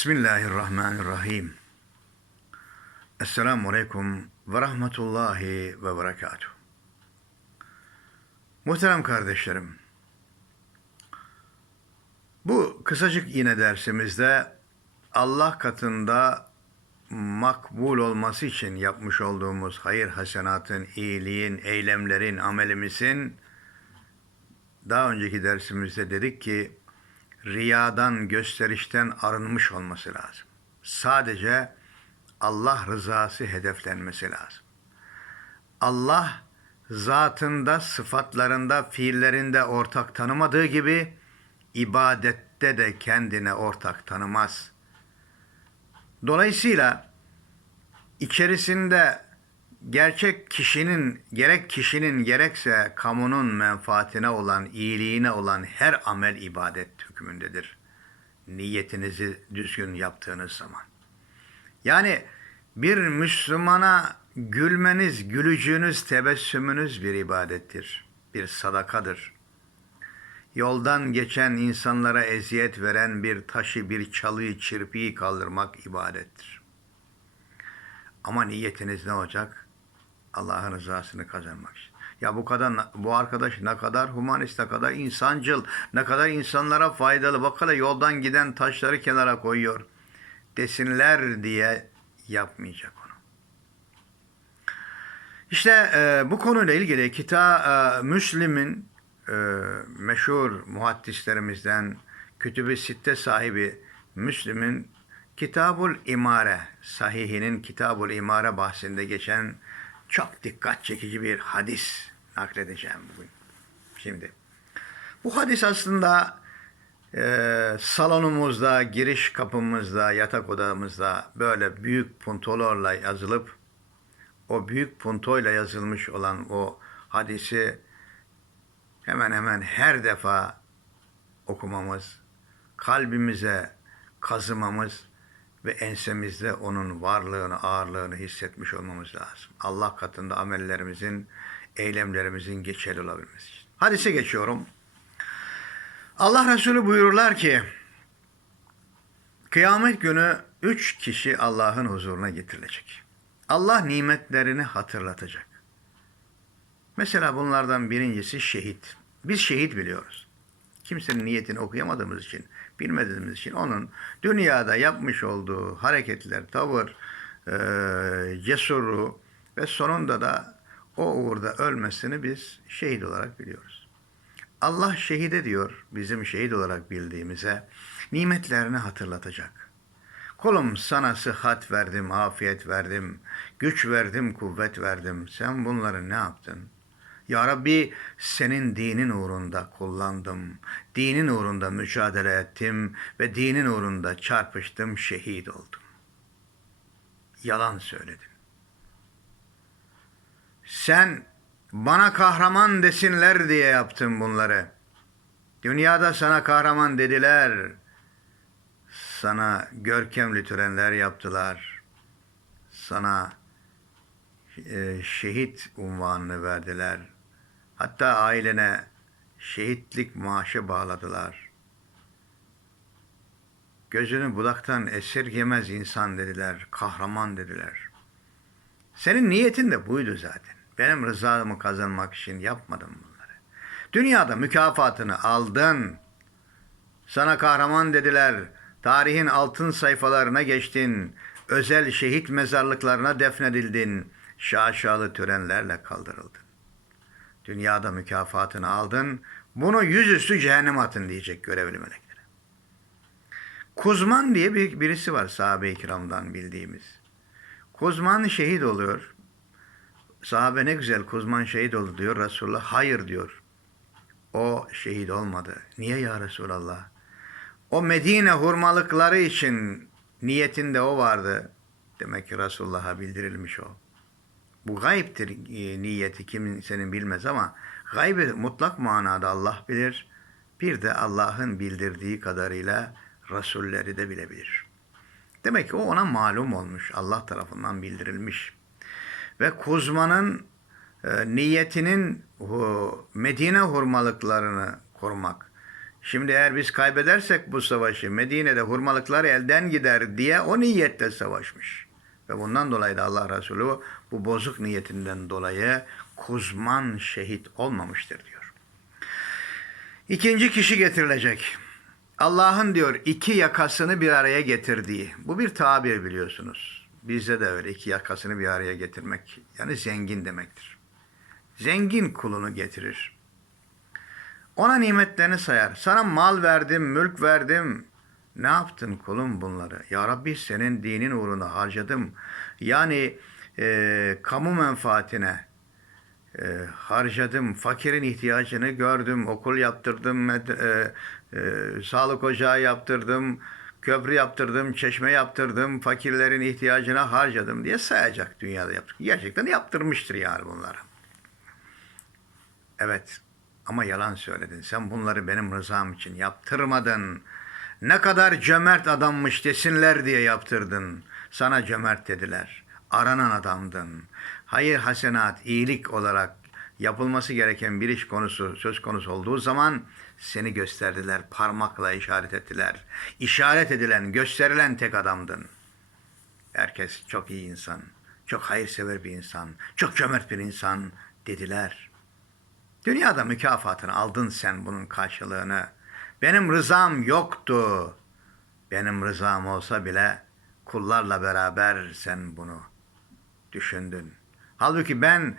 Bismillahirrahmanirrahim. Esselamu Aleyküm ve Rahmetullahi ve Berekatuhu. Muhterem kardeşlerim, bu kısacık yine dersimizde Allah katında makbul olması için yapmış olduğumuz hayır hasenatın, iyiliğin, eylemlerin, amelimizin daha önceki dersimizde dedik ki riyadan, gösterişten arınmış olması lazım. Sadece Allah rızası hedeflenmesi lazım. Allah zatında, sıfatlarında, fiillerinde ortak tanımadığı gibi ibadette de kendine ortak tanımaz. Dolayısıyla içerisinde gerçek kişinin, gerek kişinin gerekse kamunun menfaatine olan, iyiliğine olan her amel ibadet hükmündedir. Niyetinizi düzgün yaptığınız zaman. Yani bir Müslümana gülmeniz, gülücüğünüz, tebessümünüz bir ibadettir. Bir sadakadır. Yoldan geçen insanlara eziyet veren bir taşı, bir çalıyı, çırpıyı kaldırmak ibadettir. Ama niyetiniz ne olacak? Allah'ın rızasını kazanmak için. Ya bu kadar bu arkadaş ne kadar humanist, ne kadar insancıl, ne kadar insanlara faydalı. Bak yoldan giden taşları kenara koyuyor. Desinler diye yapmayacak onu. İşte e, bu konuyla ilgili kita e, Müslim'in e, meşhur muhaddislerimizden Kütüb-i Sitte sahibi Müslim'in Kitabul İmare sahihinin Kitabul İmare bahsinde geçen çok dikkat çekici bir hadis nakledeceğim bugün. Şimdi bu hadis aslında e, salonumuzda, giriş kapımızda, yatak odamızda böyle büyük puntolarla yazılıp o büyük puntoyla yazılmış olan o hadisi hemen hemen her defa okumamız, kalbimize kazımamız ve ensemizde onun varlığını, ağırlığını hissetmiş olmamız lazım. Allah katında amellerimizin, eylemlerimizin geçerli olabilmesi için. Hadise geçiyorum. Allah Resulü buyururlar ki, Kıyamet günü üç kişi Allah'ın huzuruna getirilecek. Allah nimetlerini hatırlatacak. Mesela bunlardan birincisi şehit. Biz şehit biliyoruz. Kimsenin niyetini okuyamadığımız için, bilmediğimiz için onun dünyada yapmış olduğu hareketler, tavır, e, cesurluğu ve sonunda da o uğurda ölmesini biz şehit olarak biliyoruz. Allah şehide diyor bizim şehit olarak bildiğimize nimetlerini hatırlatacak. Kolum sana sıhhat verdim, afiyet verdim, güç verdim, kuvvet verdim. Sen bunları ne yaptın? Ya Rabbi senin dinin uğrunda kullandım. Dinin uğrunda mücadele ettim ve dinin uğrunda çarpıştım, şehit oldum. Yalan söyledin. Sen bana kahraman desinler diye yaptın bunları. Dünyada sana kahraman dediler. Sana görkemli törenler yaptılar. Sana e, şehit unvanını verdiler. Hatta ailene şehitlik maaşı bağladılar. Gözünü budaktan esirgemez insan dediler, kahraman dediler. Senin niyetin de buydu zaten. Benim rızamı kazanmak için yapmadım bunları. Dünyada mükafatını aldın. Sana kahraman dediler. Tarihin altın sayfalarına geçtin. Özel şehit mezarlıklarına defnedildin. Şaşalı törenlerle kaldırıldın. Dünyada mükafatını aldın. Bunu yüzüstü cehennem atın diyecek görevli meleklere. Kuzman diye bir, birisi var sahabe-i kiramdan bildiğimiz. Kuzman şehit oluyor. Sahabe ne güzel Kuzman şehit oldu diyor. Resulullah hayır diyor. O şehit olmadı. Niye ya Resulallah? O Medine hurmalıkları için niyetinde o vardı. Demek ki Resulullah'a bildirilmiş o. Bu gayiptir e, niyeti kimsenin bilmez ama gaybi mutlak manada Allah bilir. Bir de Allah'ın bildirdiği kadarıyla Resulleri de bilebilir. Demek ki o ona malum olmuş. Allah tarafından bildirilmiş. Ve Kuzma'nın e, niyetinin o, Medine hurmalıklarını korumak. Şimdi eğer biz kaybedersek bu savaşı Medine'de hurmalıklar elden gider diye o niyetle savaşmış. Ve bundan dolayı da Allah Resulü bu bozuk niyetinden dolayı kuzman şehit olmamıştır diyor. İkinci kişi getirilecek. Allah'ın diyor iki yakasını bir araya getirdiği. Bu bir tabir biliyorsunuz. Bizde de öyle iki yakasını bir araya getirmek. Yani zengin demektir. Zengin kulunu getirir. Ona nimetlerini sayar. Sana mal verdim, mülk verdim. Ne yaptın kulum bunları? Ya Rabbi senin dinin uğruna harcadım. Yani e, kamu menfaatine e, harcadım. Fakirin ihtiyacını gördüm. Okul yaptırdım. e, e, sağlık ocağı yaptırdım. Köprü yaptırdım. Çeşme yaptırdım. Fakirlerin ihtiyacına harcadım diye sayacak dünyada yaptık. Gerçekten yaptırmıştır yani bunları. Evet ama yalan söyledin. Sen bunları benim rızam için yaptırmadın. Ne kadar cömert adammış desinler diye yaptırdın. Sana cömert dediler. Aranan adamdın. Hayır hasenat, iyilik olarak yapılması gereken bir iş konusu söz konusu olduğu zaman seni gösterdiler, parmakla işaret ettiler. İşaret edilen, gösterilen tek adamdın. Herkes çok iyi insan, çok hayırsever bir insan, çok cömert bir insan dediler. Dünyada mükafatını aldın sen bunun karşılığını. Benim rızam yoktu. Benim rızam olsa bile kullarla beraber sen bunu düşündün. Halbuki ben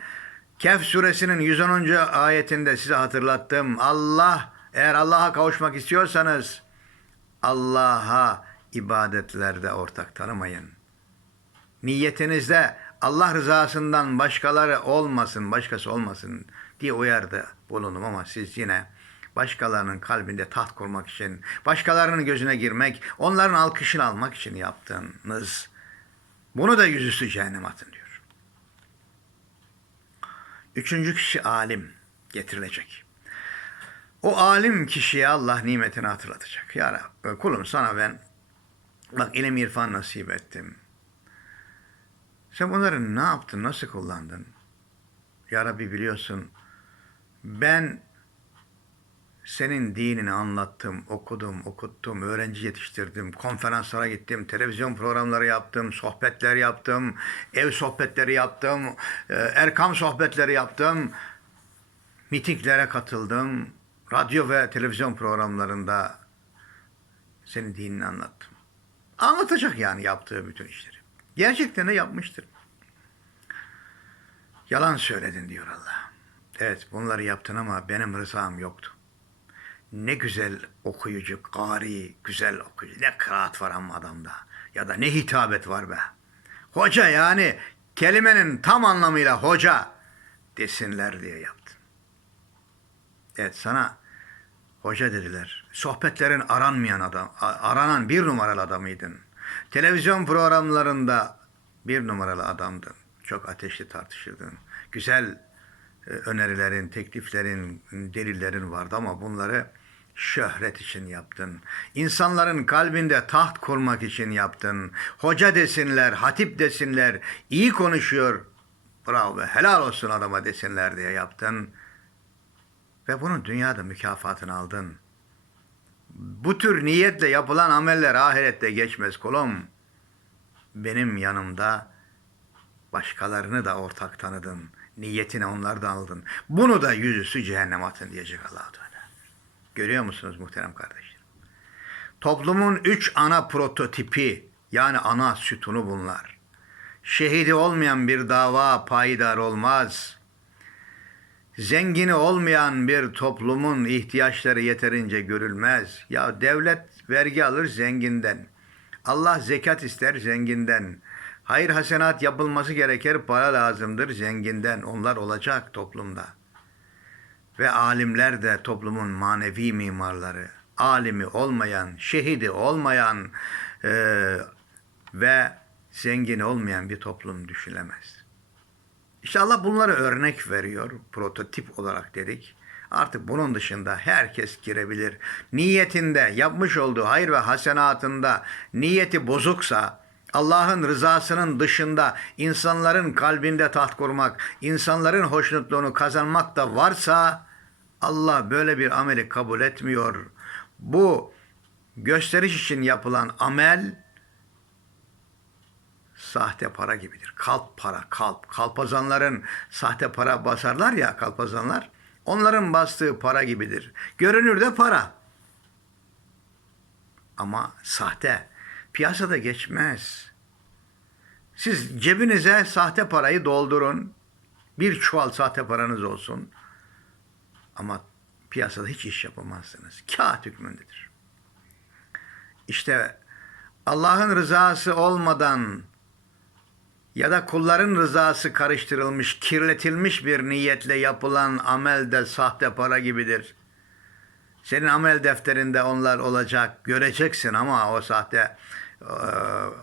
Kehf suresinin 110. ayetinde size hatırlattım. Allah eğer Allah'a kavuşmak istiyorsanız Allah'a ibadetlerde ortak tanımayın. Niyetinizde Allah rızasından başkaları olmasın, başkası olmasın diye uyardı bulundum ama siz yine başkalarının kalbinde taht kurmak için, başkalarının gözüne girmek, onların alkışını almak için yaptığınız bunu da yüzüstü cehennem atın diyor. Üçüncü kişi alim getirilecek. O alim kişiye Allah nimetini hatırlatacak. Ya Rabbi, kulum sana ben bak ilim irfan nasip ettim. Sen bunları ne yaptın, nasıl kullandın? Ya Rabbi biliyorsun ben senin dinini anlattım, okudum, okuttum, öğrenci yetiştirdim, konferanslara gittim, televizyon programları yaptım, sohbetler yaptım, ev sohbetleri yaptım, e, erkam sohbetleri yaptım, mitinglere katıldım, radyo ve televizyon programlarında senin dinini anlattım. Anlatacak yani yaptığı bütün işleri. Gerçekten de yapmıştır. Yalan söyledin diyor Allah. Evet bunları yaptın ama benim rızam yoktu. Ne güzel okuyucu, gari, güzel okuyucu. Ne kıraat var ama adamda. Ya da ne hitabet var be. Hoca yani kelimenin tam anlamıyla hoca desinler diye yaptın. Evet sana hoca dediler. Sohbetlerin aranmayan adam, aranan bir numaralı adamıydın. Televizyon programlarında bir numaralı adamdın. Çok ateşli tartışırdın. Güzel e, önerilerin, tekliflerin, delillerin vardı ama bunları şöhret için yaptın. İnsanların kalbinde taht kurmak için yaptın. Hoca desinler, hatip desinler, iyi konuşuyor, bravo helal olsun adama desinler diye yaptın. Ve bunun dünyada mükafatını aldın. Bu tür niyetle yapılan ameller ahirette geçmez kulum. Benim yanımda başkalarını da ortak tanıdın. Niyetine onlardan aldın. Bunu da yüzüstü cehennem atın diyecek allah Teala. Görüyor musunuz muhterem kardeşlerim? Toplumun üç ana prototipi yani ana sütunu bunlar. Şehidi olmayan bir dava payidar olmaz. Zengini olmayan bir toplumun ihtiyaçları yeterince görülmez. Ya devlet vergi alır zenginden. Allah zekat ister zenginden. Hayır hasenat yapılması gerekir para lazımdır zenginden. Onlar olacak toplumda. Ve alimler de toplumun manevi mimarları. Alimi olmayan, şehidi olmayan eee, ve zengin olmayan bir toplum düşünülemez. İşte Allah bunları örnek veriyor. Prototip olarak dedik. Artık bunun dışında herkes girebilir. Niyetinde, yapmış olduğu hayır ve hasenatında niyeti bozuksa, Allah'ın rızasının dışında insanların kalbinde taht kurmak, insanların hoşnutluğunu kazanmak da varsa Allah böyle bir ameli kabul etmiyor. bu gösteriş için yapılan amel sahte para gibidir. Kalp para, kalp. Kalpazanların sahte para basarlar ya kalpazanlar. Onların bastığı para gibidir. Görünür de para. Ama sahte. Piyasada geçmez. Siz cebinize sahte parayı doldurun. Bir çuval sahte paranız olsun. Ama piyasada hiç iş yapamazsınız. Kağıt hükmündedir. İşte Allah'ın rızası olmadan ya da kulların rızası karıştırılmış, kirletilmiş bir niyetle yapılan amel de sahte para gibidir. Senin amel defterinde onlar olacak, göreceksin ama o sahte e,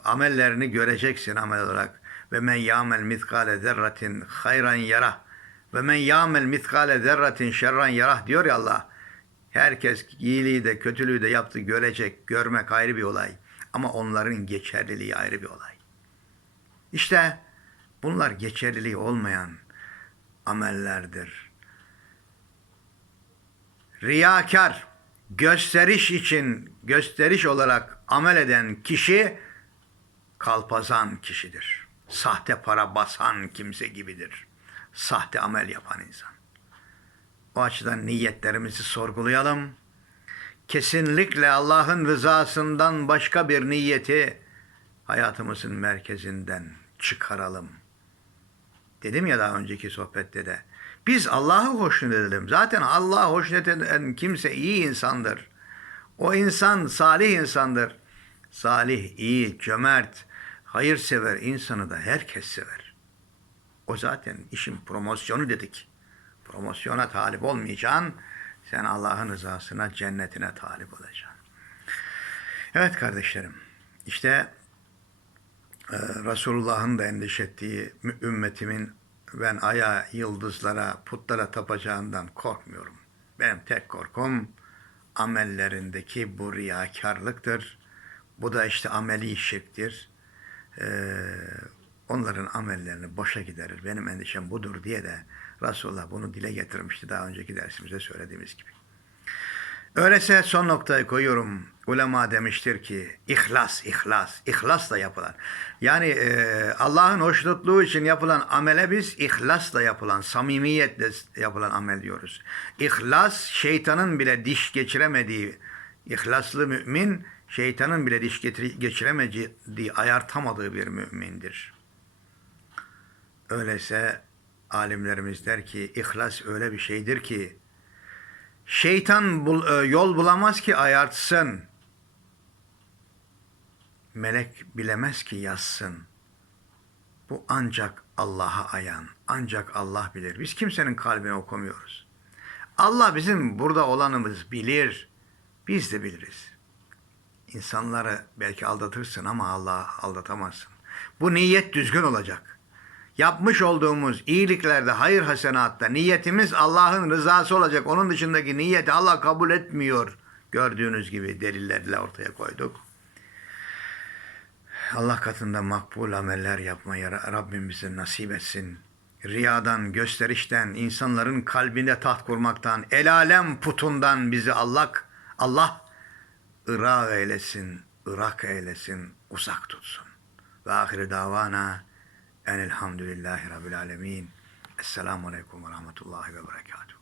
amellerini göreceksin amel olarak. Ve men ya'mel mitkale zerratin hayran yarah ve men ya'mel mitkale zerratin şerran yarah diyor ya Allah. Herkes iyiliği de kötülüğü de yaptı görecek, görmek ayrı bir olay. Ama onların geçerliliği ayrı bir olay. İşte bunlar geçerliliği olmayan amellerdir. Riyakar, gösteriş için gösteriş olarak amel eden kişi kalpazan kişidir. Sahte para basan kimse gibidir. Sahte amel yapan insan. O açıdan niyetlerimizi sorgulayalım. Kesinlikle Allah'ın rızasından başka bir niyeti hayatımızın merkezinden çıkaralım. Dedim ya daha önceki sohbette de. Biz Allah'ı hoşnut edelim. Zaten Allah'ı hoşnut eden kimse iyi insandır. O insan salih insandır. Salih, iyi, cömert, hayırsever insanı da herkes sever. O zaten işin promosyonu dedik. Promosyona talip olmayacaksın. Sen Allah'ın rızasına, cennetine talip olacaksın. Evet kardeşlerim. İşte e, Resulullah'ın da endişe ettiği ümmetimin ben aya, yıldızlara, putlara tapacağından korkmuyorum. Benim tek korkum amellerindeki bu riyakarlıktır. Bu da işte ameli şirktir. Ee, onların amellerini boşa giderir. Benim endişem budur diye de Resulullah bunu dile getirmişti daha önceki dersimizde söylediğimiz gibi. Öyleyse son noktayı koyuyorum. Ulema demiştir ki ihlas, ihlas, ihlasla yapılan. Yani e, Allah'ın hoşnutluğu için yapılan amele biz ihlasla yapılan, samimiyetle yapılan amel diyoruz. İhlas şeytanın bile diş geçiremediği, ihlaslı mümin şeytanın bile diş geçiremediği, ayartamadığı bir mümindir. Öyleyse alimlerimiz der ki ihlas öyle bir şeydir ki Şeytan bul- e, yol bulamaz ki ayartsın. Melek bilemez ki yazsın. Bu ancak Allah'a ayan, ancak Allah bilir. Biz kimsenin kalbini okumuyoruz. Allah bizim burada olanımız bilir. Biz de biliriz. İnsanları belki aldatırsın ama Allah'ı aldatamazsın. Bu niyet düzgün olacak. Yapmış olduğumuz iyiliklerde, hayır hasenatta niyetimiz Allah'ın rızası olacak. Onun dışındaki niyeti Allah kabul etmiyor. Gördüğünüz gibi delillerle ortaya koyduk. Allah katında makbul ameller yapmayı Rabbim bize nasip etsin. Riyadan, gösterişten, insanların kalbinde taht kurmaktan, el alem putundan bizi Allah, Allah ırak eylesin, ırak eylesin, uzak tutsun. Ve ahire davana enelhamdülillahi rabbil alemin. Esselamu aleyküm ve rahmetullahi ve berekatuhu.